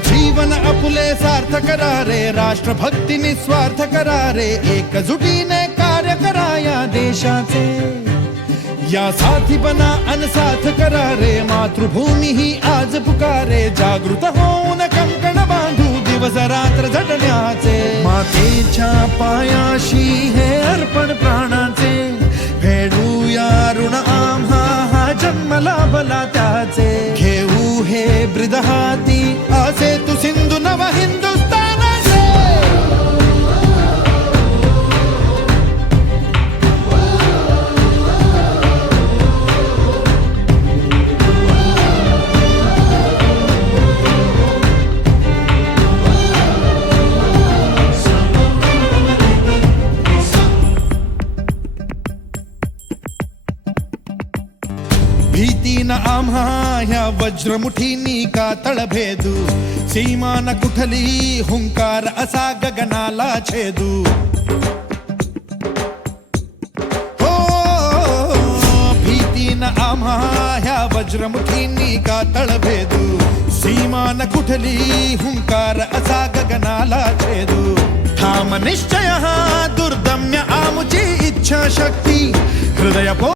जीवन आपुले सार्थ करा रे, राष्ट्रभक्ती निस्वार्थ करा रे, एकजुटीने कार्य करा या देशाचे। या साथी बना अनसाथ करा रे, मातृभूमी ही आज पुकारे, जागृत होऊन कंकण बांधू दिवस रात्र झटण्याचे। मातेच्या पायाशी हे अर्पण प्राणाचे, फेडूया ऋण आम्हा हा जन्म लाभला त्याचे। घेऊ हे ब्रिद हाती असे तू सिंधू नव हिंदुस्थानाचे। भीती न आम्हा ह्या वज्रमुठीनी का तळभेदू, सीमा न कुठली हुंकार असा गगनाला छेदू। हो भीती न आम्हा ह्या वज्रमुठीनी का तळभेदू, सीमा न कुठली हुंकार असा गगनाला छेदू। ठाम निश्चय हा दुर्दम्य आमुची इच्छा शक्ती, हृदय